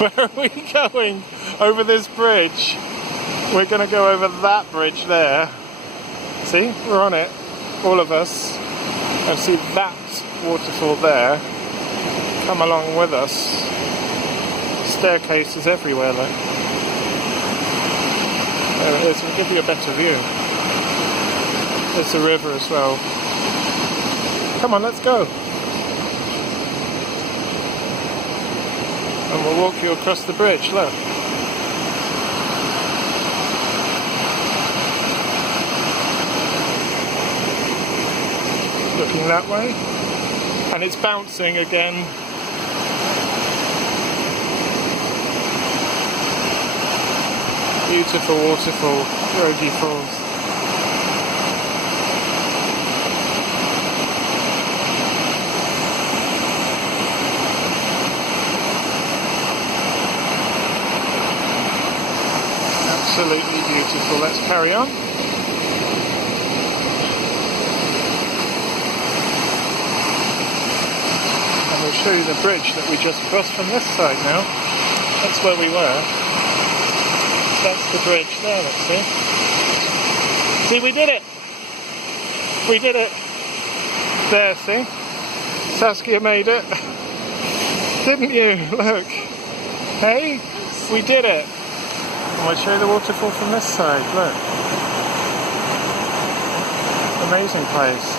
Where are we going? Over this bridge. We're going to go over that bridge there. See? We're on it. All of us. And see that waterfall there. Come along with us. Staircases everywhere though. There it is. We'll give you a better view. There's the river as well. Come on, let's go. And we'll walk you across the bridge, look. Looking that way. And it's bouncing again. Beautiful waterfall, Rogie Falls. Absolutely beautiful. Let's carry on. And we'll show you the bridge that we just crossed from this side now. That's where we were. That's the bridge there, let's see. See, we did it! We did it! There, see? Saskia made it. Didn't you? Look. Hey? We did it! And we'll show you the waterfall from this side, look. Amazing place.